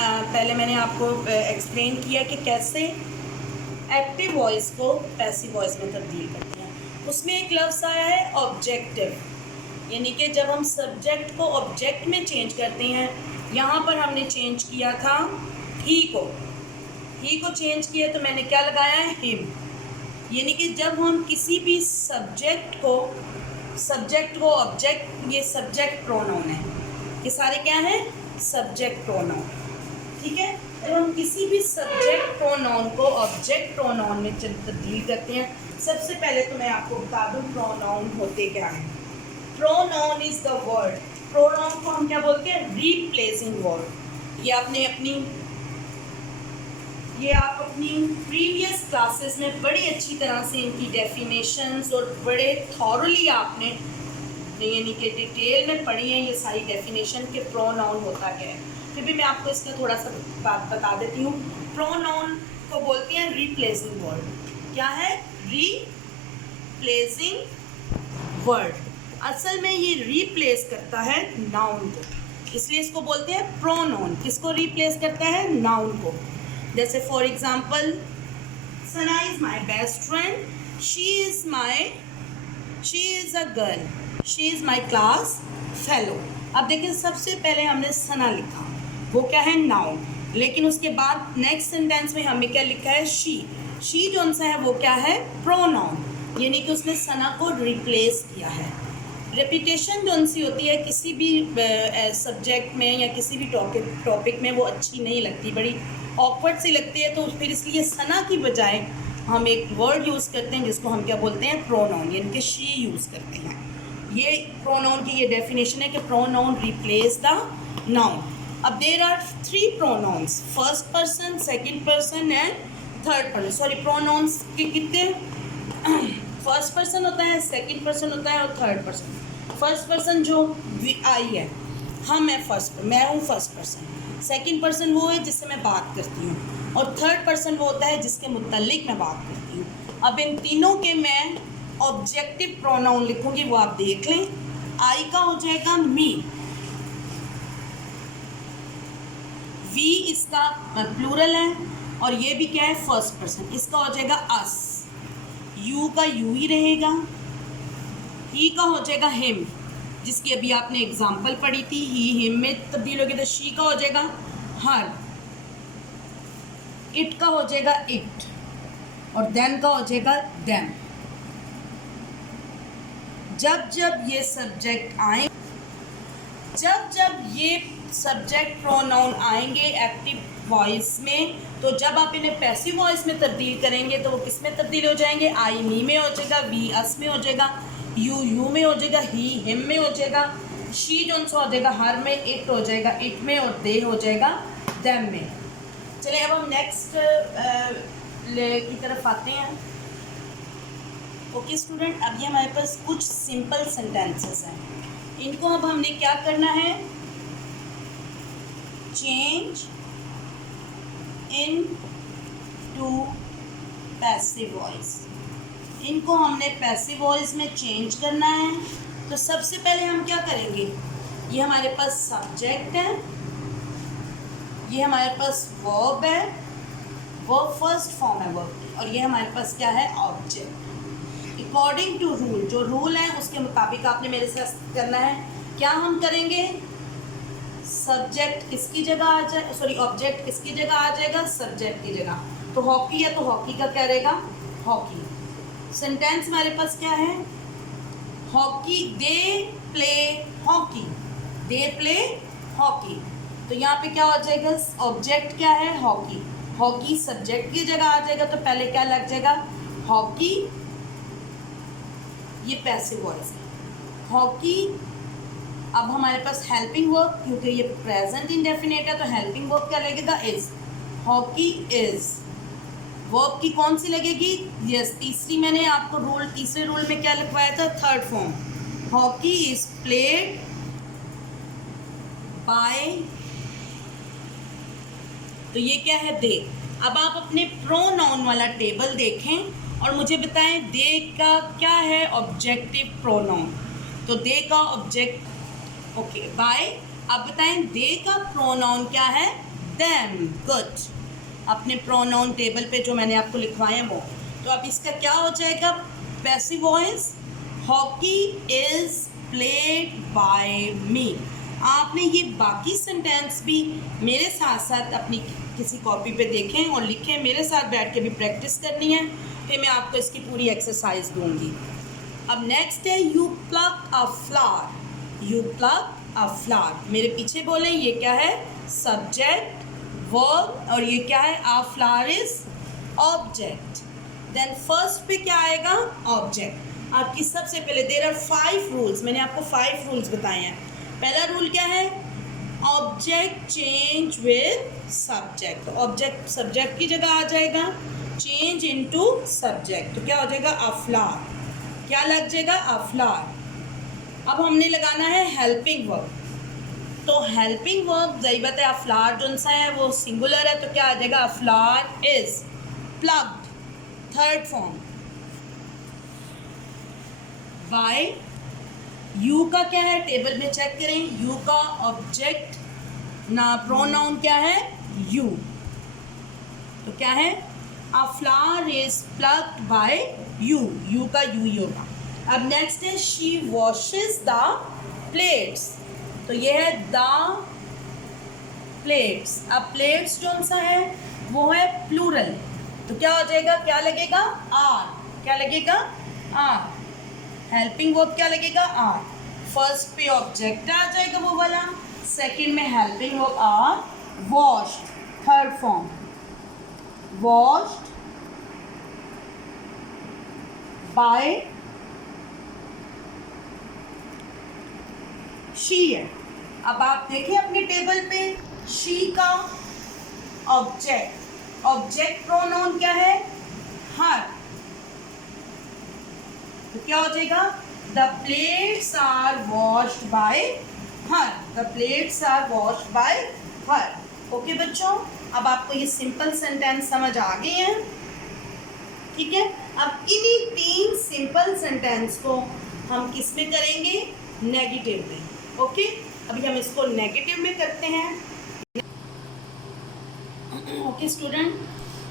पहले मैंने आपको एक्सप्लेन किया कि कैसे एक्टिव वॉइस को पैसिव वॉइस में तब्दील करते हैं। उसमें एक लफ्ज़ आया है ऑब्जेक्टिव, यानी कि जब हम सब्जेक्ट को ऑब्जेक्ट में चेंज करते हैं। यहाँ पर हमने चेंज किया था ही को चेंज किया तो मैंने क्या लगाया है, हिम। यानी कि जब हम किसी भी सब्जेक्ट को ऑब्जेक्ट, ये सब्जेक्ट प्रोनाउन है, ये सारे क्या हैं, सब्जेक्ट प्रोनाउन, ठीक है। जब हम किसी भी सब्जेक्ट प्रोनाउन को ऑब्जेक्ट प्रोनाउन में तब्दील करते हैं, सबसे पहले तो मैं आपको बता दूं प्रोनाउन होते क्या हैं। Pronoun is the word, pronoun को हम क्या बोलते हैं, रिप्लेसिंग वर्ड। ये आप अपनी प्रीवियस क्लासेस में बड़ी अच्छी तरह से इनकी डेफिनेशंस और बड़े थॉरली आपने यानी कि डिटेल में पढ़ी है ये सारी डेफिनेशन के प्रोनाउन होता क्या है। फिर भी मैं आपको इसका थोड़ा सा बात बता देती हूँ। प्रोनाउन को बोलते हैं रिप्लेसिंग वर्ड। क्या है, रिप्लेसिंग वर्ड। असल में ये रिप्लेस करता है नाउन को, इसलिए इसको बोलते हैं प्रोनाउन। किसको रिप्लेस करता है, नाउन को। जैसे for example, Sana is my best friend, she is a girl, she is my class fellow. अब देखिए, सबसे पहले हमने सना लिखा, वो क्या है, नाउन। लेकिन उसके बाद नेक्स्ट सेंटेंस में हमें क्या लिखा है, शी जो सा है वो क्या है, प्रोनाउन, यानी कि उसने सना को रिप्लेस किया है। रेपिटेशन जो सी होती है किसी भी सब्जेक्ट में या किसी भी टॉपिक में, वो अच्छी नहीं लगती, बड़ी ऑकवर्ड सी लगती है। तो फिर इसलिए सना की बजाय हम एक वर्ड यूज़ करते हैं जिसको हम क्या बोलते हैं, प्रोनाउन, यानी कि शी यूज़ करते हैं। ये प्रोनाउन की ये डेफिनेशन है कि प्रोनाउन रिप्लेस द नाउन। अब there are 3 pronouns, first person, second person and third person. Sorry, pronouns के कितने, फर्स्ट पर्सन होता है, सेकंड पर्सन होता है और थर्ड पर्सन। फर्स्ट पर्सन जो आई है, मैं हूँ फर्स्ट पर्सन। सेकंड पर्सन वो है जिससे मैं बात करती हूँ, और थर्ड पर्सन वो होता है जिसके मुतालिक मैं बात करती हूँ। अब इन तीनों के मैं ऑब्जेक्टिव प्रोनाउन लिखूंगी, वो आप देख लें। आई का हो जाएगा मी, वी इसका प्लूरल है और ये भी क्या है, फर्स्ट पर्सन, इसका हो जाएगा अस। यू का यू ही रहेगा। ही का हो जाएगा हिम, जिसकी अभी आपने एग्जाम्पल पढ़ी थी, ही हिम में तब्दील हो गया। तो शी का हो जाएगा हर, इट का हो जाएगा इट, और देम का हो जाएगा देम। जब ये सब्जेक्ट प्रोनाउन आएंगे एक्टिव वॉइस में, तो जब आप इन्हें पैसिव वॉइस में तब्दील करेंगे तो वो किस में तब्दील हो जाएंगे, आई मी में हो जाएगा, वी अस में हो जाएगा, यू में हो जाएगा, ही हिम में हो जाएगा, शी जो हो जाएगा हर में, इट हो जाएगा इट में, और दे हो जाएगा देम में। चलिए अब हम नेक्स्ट की तरफ आते हैं। ओके स्टूडेंट, अब ये हमारे पास कुछ सिंपल सेंटेंसेस हैं। इनको अब हमने क्या करना है, change into passive voice. इनको हमने पैसिव वॉइस में चेंज करना है। तो सबसे पहले हम क्या करेंगे, ये हमारे पास सब्जेक्ट है, ये हमारे पास वर्ब है, वर्ब फर्स्ट फॉर्म है वर्ब की, और ये हमारे पास क्या है, ऑब्जेक्ट। अकॉर्डिंग टू रूल, जो रूल है उसके मुताबिक आपने मेरे साथ करना है। क्या हम करेंगे, सब्जेक्ट किसकी जगह आ जाए, सॉरी ऑब्जेक्ट किसकी जगह आ जाएगा, सब्जेक्ट की जगह। तो हॉकी है तो हॉकी का क्या रहेगा, हॉकी। सेंटेंस हमारे पास क्या है, hockey, they play hockey, they play hockey. तो यहाँ पे क्या हो जाएगा, ऑब्जेक्ट क्या है, हॉकी, हॉकी सब्जेक्ट की जगह आ जाएगा। तो पहले क्या लग जाएगा, हॉकी, ये पैसिव वॉइस है, हॉकी। अब हमारे पास हेल्पिंग वर्ब, क्योंकि ये प्रेजेंट इंडेफिनिट है तो हेल्पिंग वर्ब क्या लगेगा, इज, हॉकी इज। वर्ब की कौन सी लगेगी, यस, तीसरी मैंने आपको रूल, तीसरे रूल में क्या लिखवाया था, third form, hockey is played bye. तो ये क्या है, दे। अब आप अपने प्रोनाउन वाला टेबल देखें और मुझे बताएं दे का क्या है, ऑब्जेक्टिव प्रोनाउन। तो दे का ऑब्जेक्ट, ओके बाय। अब बताएं दे का प्रोनाउन क्या है, them, good। अपने प्रोनाउन टेबल पे जो मैंने आपको लिखवाए हैं वो, तो अब इसका क्या हो जाएगा passive voice, hockey is played by me. आपने ये बाकी सेंटेंस भी मेरे साथ साथ अपनी किसी कॉपी पे देखें और लिखें, मेरे साथ बैठ के भी प्रैक्टिस करनी है, फिर मैं आपको इसकी पूरी एक्सरसाइज दूंगी। अब नेक्स्ट है you pluck a flower, you pluck a flower, मेरे पीछे बोलें ये क्या है सब्जेक्ट वर्ब, और ये क्या है a flower is object. Then first पे क्या आएगा ऑब्जेक्ट। आपकी सबसे पहले देयर आर 5 रूल्स, मैंने आपको 5 रूल्स बताए हैं। पहला रूल क्या है object change with subject, object subject की जगह आ जाएगा, चेंज इनटू सब्जेक्ट, तो क्या हो जाएगा अ फ्लावर, क्या लग जाएगा अ फ्लावर। अब हमने लगाना है हेल्पिंग वर्ब, तो हेल्पिंग वर्ब सही बात है अ फ्लावर जो सा है वो सिंगुलर है, तो क्या आ जाएगा a flower is plucked, third form by. You का क्या है टेबल में चेक करें, यू का ऑब्जेक्ट ना प्रोनाउन क्या है यू, तो क्या है a flower is plucked by you, you का यू ही होगा। अब नेक्स्ट है शी वॉशेस द प्लेट्स, तो ये है द प्लेट्स। अब प्लेट्स जो सा है वो है प्लूरल, तो क्या हो जाएगा क्या लगेगा आर, क्या लगेगा आर, हेल्पिंग वर्ब क्या लगेगा आर। फर्स्ट पे ऑब्जेक्ट आ जाएगा वो वाला, सेकंड में helping verb are, washed third form washed by she है। अब आप देखिए अपने टेबल पे शी का ऑब्जेक्ट, ऑब्जेक्ट प्रोनाउन क्या है हर, तो क्या हो जाएगा the plates are washed by her, the plates are washed by her. Okay बच्चों, अब आपको ये सिंपल सेंटेंस समझ आ गए हैं, ठीक है। अब इन्हीं 3 सिंपल सेंटेंस को हम किस में करेंगे नेगेटिव में। ओके, अभी हम इसको नेगेटिव में करते हैं। ओके स्टूडेंट,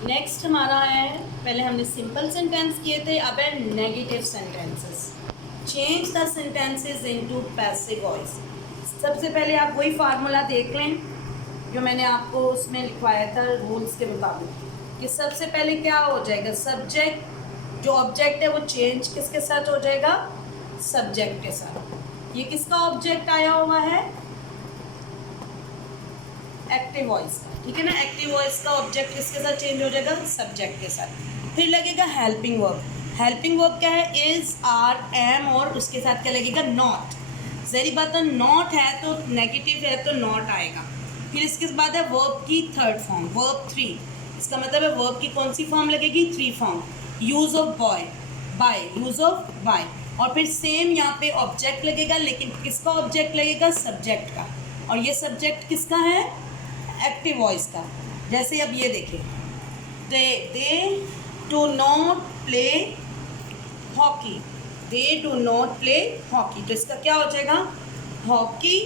नेक्स्ट हमारा है, पहले हमने सिंपल सेंटेंस किए थे, अब है negative sentences. Change the sentences into passive voice. सबसे पहले आप वही फार्मूला देख लें जो मैंने आपको उसमें लिखवाया था रूल्स के मुताबिक, कि सबसे पहले क्या हो जाएगा सब्जेक्ट, जो ऑब्जेक्ट है वो चेंज किसके साथ हो जाएगा सब्जेक्ट के साथ। ये किसका ऑब्जेक्ट आया हुआ है एक्टिव वॉइस का, ठीक है ना। एक्टिव वॉइस का ऑब्जेक्ट किसके साथ चेंज हो जाएगा सब्जेक्ट के साथ। फिर लगेगा हेल्पिंग वर्ब, हेल्पिंग वर्ब क्या है इज आर एम, और उसके साथ क्या लगेगा नॉट। जरी बात है नॉट है तो नेगेटिव है तो नॉट आएगा। फिर इसके बाद है वर्ब की थर्ड फॉर्म वर्ब 3, इसका मतलब है वर्ब की कौन सी फॉर्म लगेगी 3 form, use of by by, use of by. और फिर सेम यहाँ पे ऑब्जेक्ट लगेगा, लेकिन किसका ऑब्जेक्ट लगेगा सब्जेक्ट का, और ये सब्जेक्ट किसका है एक्टिव वॉइस का। जैसे अब ये देखिए they do not play hockey, they do not play hockey, तो इसका क्या हो जाएगा हॉकी,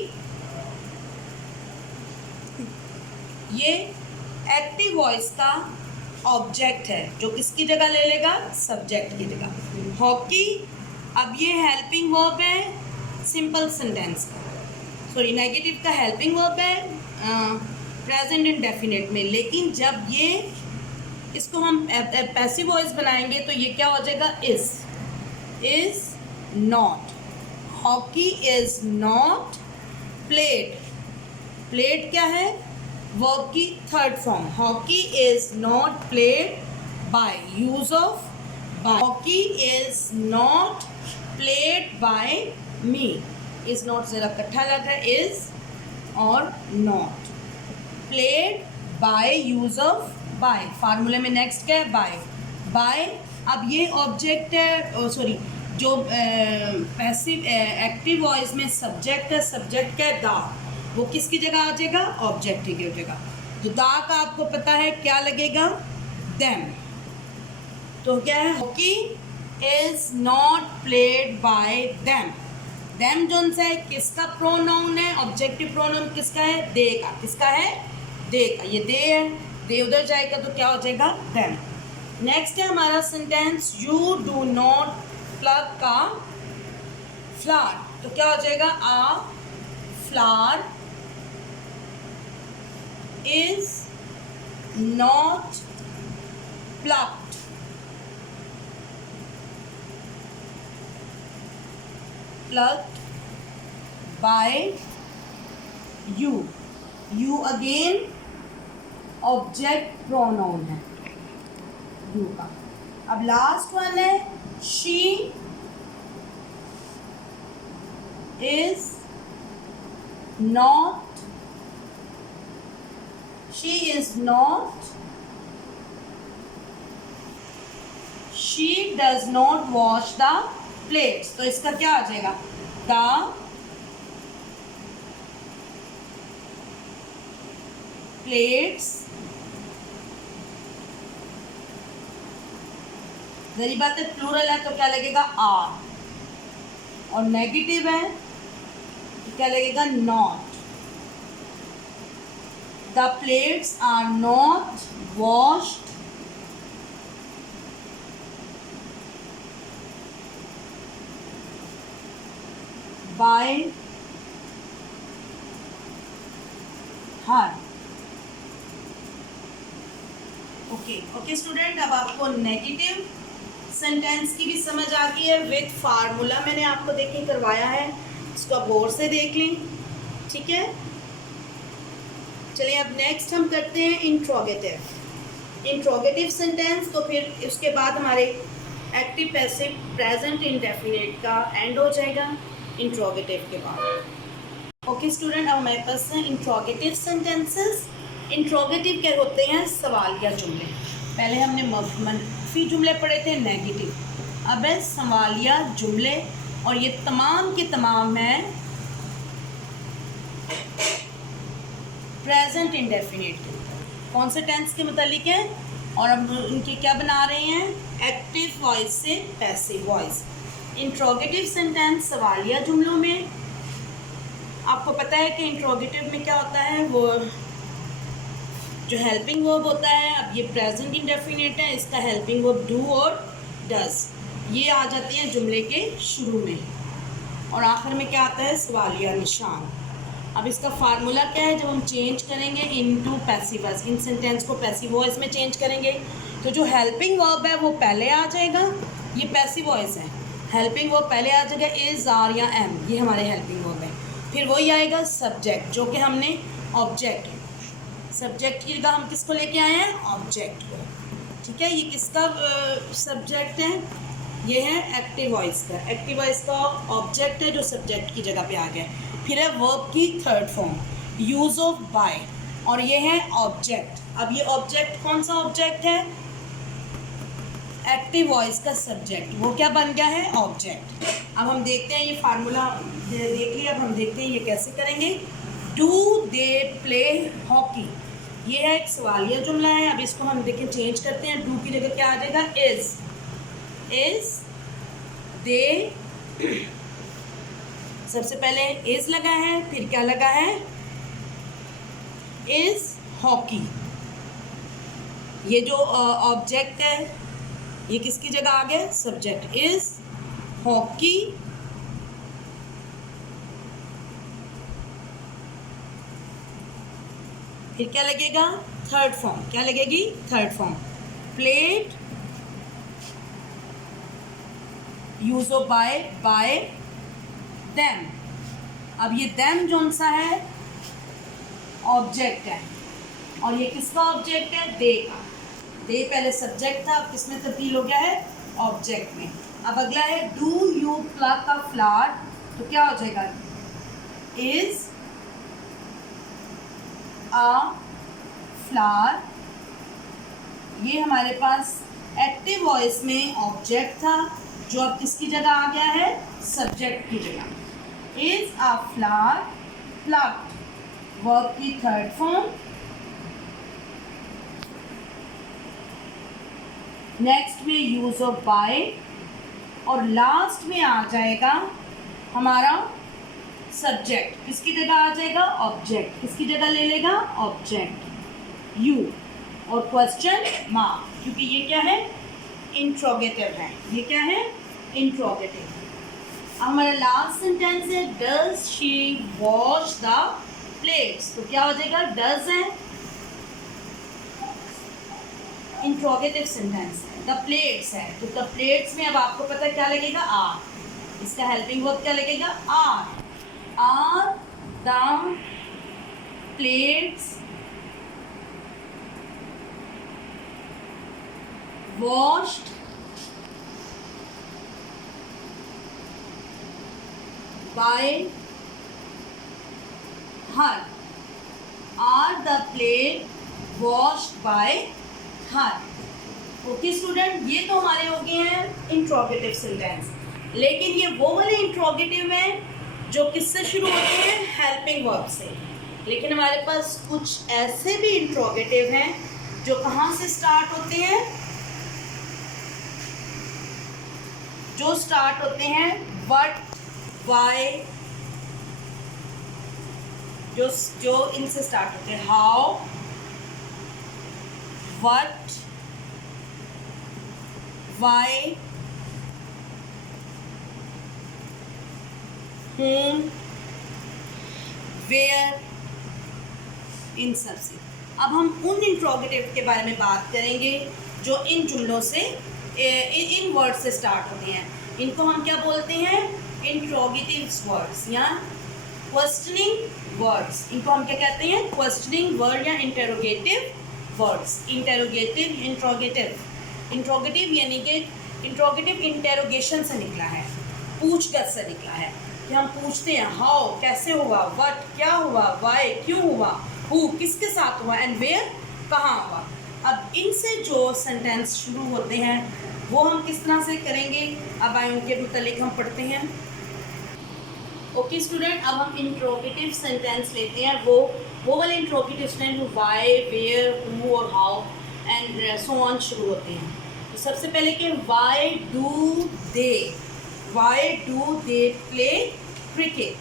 ये एक्टिव वॉइस का ऑब्जेक्ट है जो किसकी जगह ले लेगा सब्जेक्ट की जगह हॉकी। अब ये हेल्पिंग वर्ब है सिंपल सेंटेंस का, सॉरी नेगेटिव का हेल्पिंग वर्ब है प्रेजेंट इंडेफिनिट में, लेकिन जब ये इसको हम पैसिव वॉइस बनाएंगे तो ये क्या हो जाएगा is not, hockey is not played, played क्या है वर्ब की third form, hockey is not played by, use of by, hockey is not played by me, is not जरा इकट्ठा लग रहा है इज और not, played by use of by, फार्मूले में नेक्स्ट क्या है बाय। अब ये ऑब्जेक्ट है सॉरी जो पैसिव एक्टिव वॉइस में सब्जेक्ट है, सब्जेक्ट क्या है दा, वो किसकी जगह आ जाएगा ऑब्जेक्ट की जगह। तो दा का आपको पता है क्या लगेगा देम, तो क्या है hockey is not played bye them, them zone सा है किसका प्रोनाउन है ऑब्जेक्टिव प्रोनाउन किसका है दे का, किसका है दे का, ये दे है, दे उधर जाएगा तो क्या हो जाएगा देम। नेक्स्ट है हमारा sentence you do not pluck का फ्लावर, तो क्या हो जाएगा a flower is not plucked, plucked by you. You again object pronoun है यू का। अब लास्ट वन है she is not, she is not, she does not wash the plates, तो इसका क्या आ जाएगा the plates, जरी बात है प्लूरल है तो क्या लगेगा आर, और नेगेटिव है तो क्या लगेगा not. The plates are not washed by her. Okay student, अब आपको नेगेटिव सेंटेंस की भी समझ आ गई है विद फार्मूला। मैंने आपको देखिए करवाया है, इसको आप गौर से देख लें, ठीक है। चलिए अब नेक्स्ट हम करते हैं इंट्रोगेटिव। इंट्रोगेटिव सेंटेंस, तो फिर उसके बाद हमारे एक्टिव पैसिव प्रेजेंट इंडेफिनिट का एंड हो जाएगा इंट्रोगेटिव के बाद। ओके स्टूडेंट, अब हमारे पास हैं इंट्रोगेटिव सेंटेंसेस। इंट्रोगेटिव क्या होते हैं सवालिया जुमले। पहले हमने मनफी जुमले पढ़े थे नेगेटिव, अब है सवालिया जुमले, और ये तमाम के तमाम हैं प्रेजेंट इंडेफिनिट के ऊपर, कौन से टेंस के मुतालिक है, और अब उनके क्या बना रहे हैं एक्टिव वॉइस से पैसिव वॉइस। इंट्रोगेटिव सेंटेंस सवालिया जुमलों में आपको पता है कि इंट्रोगेटिव में क्या होता है, वो जो हेल्पिंग वर्ब होता है। अब ये प्रेजेंट इंडेफिनिट है, इसका हेल्पिंग वर्ब डू और डज, ये आ जाती हैं जुमले के शुरू में, और आखिर में क्या आता है सवालिया निशान। अब इसका फार्मूला क्या है, जब हम चेंज करेंगे इनटू पैसिव वॉइस, इन सेंटेंस को पैसिव वॉइस में चेंज करेंगे तो जो हेल्पिंग वर्ब है वो पहले आ जाएगा, ये पैसिव वॉइस है, हेल्पिंग वर्ब पहले आ जाएगा, इज आर या एम, ये हमारे हेल्पिंग वर्ब है। फिर वही आएगा सब्जेक्ट, जो कि हमने ऑब्जेक्ट, सब्जेक्ट की जगह हम किसको लेके आए हैं ऑब्जेक्ट को, ठीक है। ये किसका सब्जेक्ट है, ये है एक्टिव वॉइस का। एक्टिव वॉइस का ऑब्जेक्ट है जो सब्जेक्ट की जगह पे आ गया। फिर है वर्ब की third form use of by, और ये है ऑब्जेक्ट। अब ये ऑब्जेक्ट कौन सा ऑब्जेक्ट है, एक्टिव वॉइस का सब्जेक्ट, वो क्या बन गया है ऑब्जेक्ट। अब हम देखते हैं ये फार्मूला देख लिया, अब हम देखते हैं ये कैसे करेंगे। डू दे प्ले हॉकी, ये है एक सवालिया जुमला है। अब इसको हम देखें चेंज करते हैं, डू की जगह क्या आ जाएगा इज दे, सबसे पहले इज लगा है, फिर क्या लगा है इज हॉकी। ये जो ऑब्जेक्ट है ये किसकी जगह आ गया सब्जेक्ट, इज हॉकी फिर क्या लगेगा थर्ड फॉर्म, क्या लगेगी third form played use of bye them. अब ये देम जो सा है ऑब्जेक्ट है, और ये किसका ऑब्जेक्ट है दे का। दे पहले सब्जेक्ट था, अब किसमें तब्दील हो गया है ऑब्जेक्ट में। अब अगला है do you pluck a flower, तो क्या हो जाएगा इज अ फ्लावर। ये हमारे पास एक्टिव वॉइस में ऑब्जेक्ट था जो अब किसकी जगह आ गया है सब्जेक्ट की जगह। Is a flower plucked verb की थर्ड फॉर्म। नेक्स्ट में यूज ऑफ बाय, और लास्ट में आ जाएगा हमारा सब्जेक्ट, किसकी जगह आ जाएगा ऑब्जेक्ट, किसकी जगह ले लेगा ऑब्जेक्ट। यू, और क्वेश्चन मार्क, क्योंकि ये क्या है, इंट्रोगेटिव है। ये क्या है, इंट्रोगेटिव। हमारा लास्ट सेंटेंस है does she wash the plates, तो क्या हो जाएगा, डज है, इंट्रोगेटिव सेंटेंस है, द प्लेट्स है, तो द प्लेट्स में अब आपको पता है क्या लगेगा, आर। इसका हेल्पिंग वर्ब क्या लगेगा, are the plates washed by her, are the plate washed by her। Okay student, ये तो हमारे हो गए हैं इंट्रोगेटिव सेंटेंस, लेकिन ये वो वाले इंट्रोगेटिव हैं जो किससे शुरू होते हैं, हेल्पिंग वर्ब से। लेकिन हमारे पास कुछ ऐसे भी इंट्रोगेटिव हैं जो कहाँ से स्टार्ट होते हैं, जो स्टार्ट होते हैं व्हाट, वाई, जो इनसे स्टार्ट होते हैं, how, what, why, whom, where, इन सब से। अब हम उन इंट्रोगेटिव के बारे में बात करेंगे जो इन जुमलों से, इन वर्ड से स्टार्ट होते हैं। इनको हम क्या बोलते हैं, इंट्रोगेटिव वर्ड्स या क्वेश्चनिंग वर्ड्स। इनको हम क्या कहते हैं, क्वेश्चनिंग वर्ड या इंटेरोगेटिव वर्ड्स। इंटेरोगेटिव, इंट्रोगेटिव यानी कि इंट्रोगेटिव इंटेरोगेशन से निकला है, पूछगछ से निकला है, कि हम पूछते हैं हाउ कैसे हुआ, व्हाट क्या हुआ, वाई क्यों हुआ, हु किसके साथ हुआ, एंड वेयर कहाँ हुआ। अब इनसे जो सेंटेंस शुरू होते हैं वो हम किस तरह से करेंगे, अब आए उनके मुतालिक हम पढ़ते हैं। ओके स्टूडेंट, अब हम इंट्रोगेटिव सेंटेंस लेते हैं, वो वाले interrogative sentence why, where, who और हाउ एंड सो ऑन शुरू होते हैं। तो सबसे पहले कि why do they play cricket,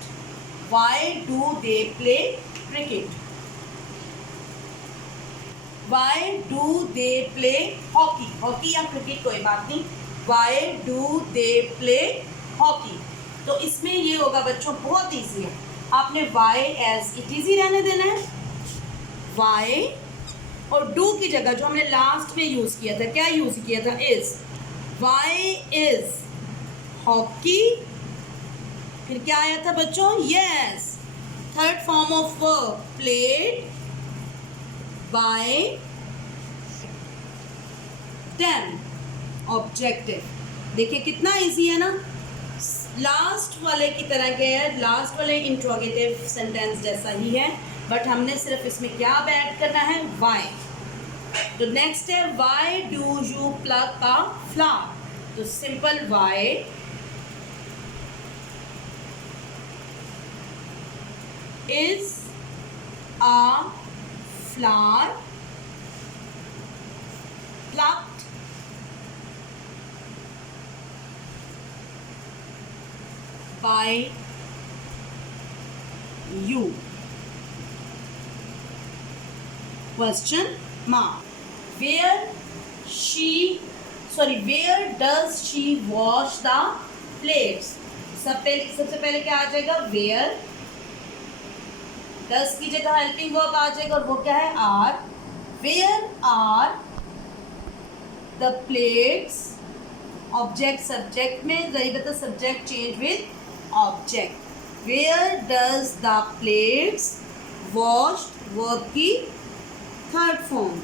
why do they play cricket, Why do they play hockey? Hockey या क्रिकेट कोई बात नहीं, Why do they play hockey? तो इसमें ये होगा बच्चों, बहुत ईजी है, आपने why as it is ही रहने देना है, why और do की जगह जो हमने लास्ट में यूज़ किया था, क्या यूज़ किया था, is, why is hockey, फिर क्या आया था बच्चों, yes, third form of verb played by them, objective. देखिए कितना इजी है ना, लास्ट वाले की तरह के है, लास्ट वाले इंट्रोगेटिव सेंटेंस जैसा ही है, बट हमने सिर्फ इसमें क्या ऐड करना है, वाई। तो नेक्स्ट है why do you pluck a flower, तो simple why is a flower plucked by you, question mark, where does she wash the plates, सबसे पहले क्या आ जाएगा, where, डस की जगह हेल्पिंग वर्ब आ जाएगा और वो क्या है, are, where are the plates, object subject में ज़रूरत है, subject change with object, where does the plates washed, verb की third form,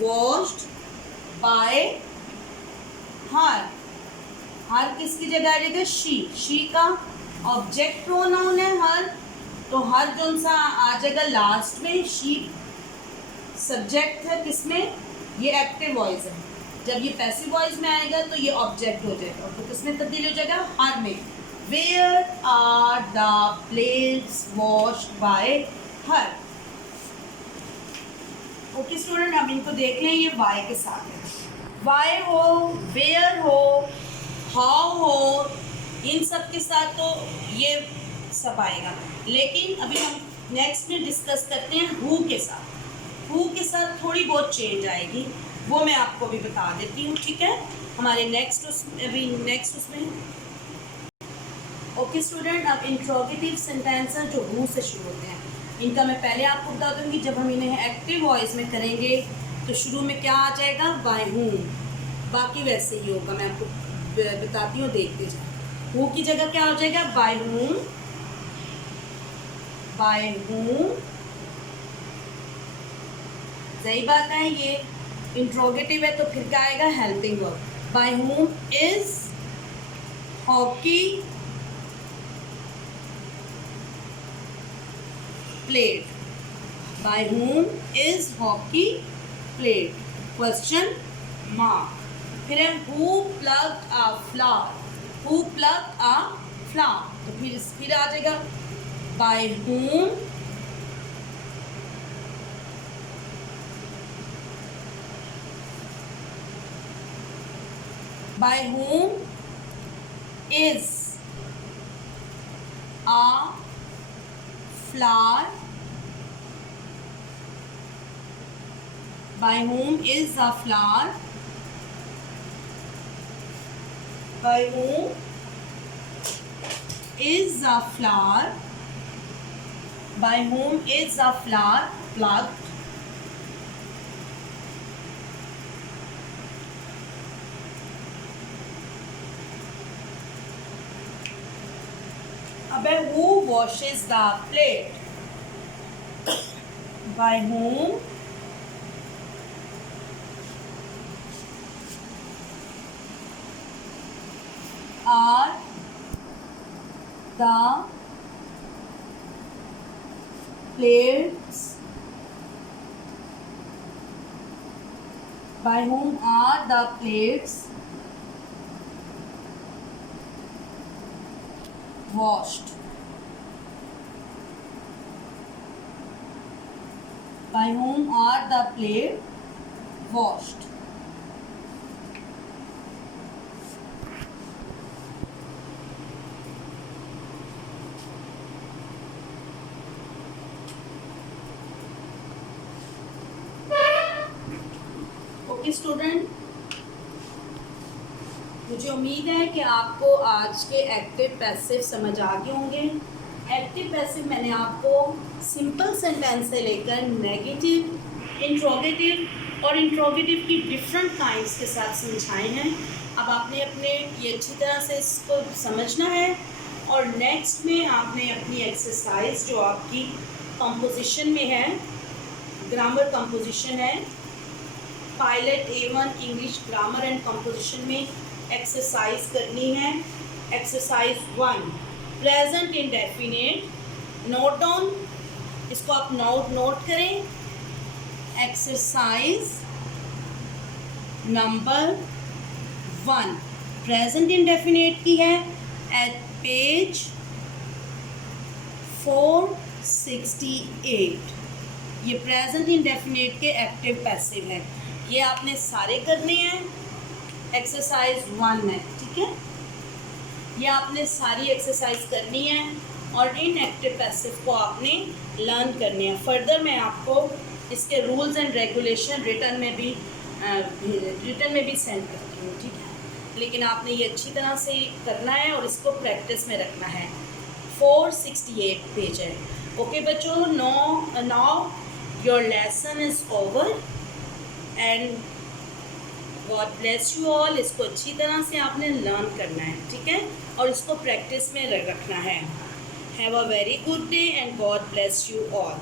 washed by her, her किसकी जगह आ जाएगा, शी का ऑब्जेक्ट प्रोनाउन है हर, तो हर जो सा आ जाएगा लास्ट में, शी सब्जेक्ट है किसमें, ये एक्टिव वॉइस है, जब ये पैसिव वॉइस में आएगा तो ये ऑब्जेक्ट हो जाएगा, तो किसमें तब्दील हो जाएगा, हर में। Where are the plates washed by her. Okay student, अब इनको देख लें, ये वाई के साथ है, वाई हो, वेयर हो, हाउ हो, इन सब के साथ तो ये सब आएगा, लेकिन अभी हम नेक्स्ट में डिस्कस करते हैं हु के साथ। हु के साथ थोड़ी बहुत चेंज आएगी, वो मैं आपको अभी बता देती हूँ, ठीक है। हमारे नेक्स्ट उसमें ओके स्टूडेंट, अब इंट्रोगेटिव सेंटेंसेस जो हु से शुरू होते हैं, इनका मैं पहले आपको बता दूँगी। जब हम इन्हें एक्टिव वॉइस में करेंगे तो शुरू में क्या आ जाएगा, बाय हूम, बाकी वैसे ही होगा। मैं आपको बताती हूँ, देखते जाए। हु की जगह क्या हो जाएगा, बाय हूम, बाय हूम। सही बात है, ये इंट्रोगेटिव है तो फिर क्या आएगा, helping verb. Bye whom is hockey played, by whom is hockey played, question mark। फिर है who plucked a flower, who plucked a flower, तो फिर आ जाएगा by whom is a flower, by whom is a flower, by whom is a flower, by whom is a flower plucked, अब who washes the plate, by whom are the plates, by whom are the plates washed, by whom are the plates washed। Okay student, मुझे उम्मीद है कि आपको आज के active passive समझ आ गए होंगे। एक्टिव पैसिव मैंने आपको सिंपल सेंटेंस से लेकर नेगेटिव, इंट्रोगेटिव और इंट्रोगेटिव की डिफरेंट काइंड्स के साथ समझाए हैं। अब आपने अपने ये अच्छी तरह से इसको समझना है, और नेक्स्ट में आपने अपनी एक्सरसाइज जो आपकी कंपोजिशन में है, ग्रामर कंपोजिशन है, pilot A1 English grammar and composition में एक्सरसाइज करनी है। Exercise 1 present indefinite, note down, इसको आप नोट करें। एक्सरसाइज नंबर 1 प्रेजेंट इंडेफिनिट की है, एट पेज 468। ये प्रेजेंट इंडेफिनिट के एक्टिव पैसिव है। ये आपने सारे करने हैं, एक्सरसाइज 1 है, ठीक है। ये आपने सारी एक्सरसाइज करनी है और इन एक्टिव पैसिव को आपने लर्न करने हैं। फर्दर मैं आपको इसके रूल्स एंड रेगुलेशन रिटर्न में भी सेंड करती हूँ, ठीक है। लेकिन आपने ये अच्छी तरह से करना है और इसको प्रैक्टिस में रखना है। 468 पेज है। ओके बच्चों, now your lesson is over and God bless you all. इसको अच्छी तरह से आपने लर्न करना है, ठीक है, और इसको प्रैक्टिस में रखना है। Have a very good day and God bless you all.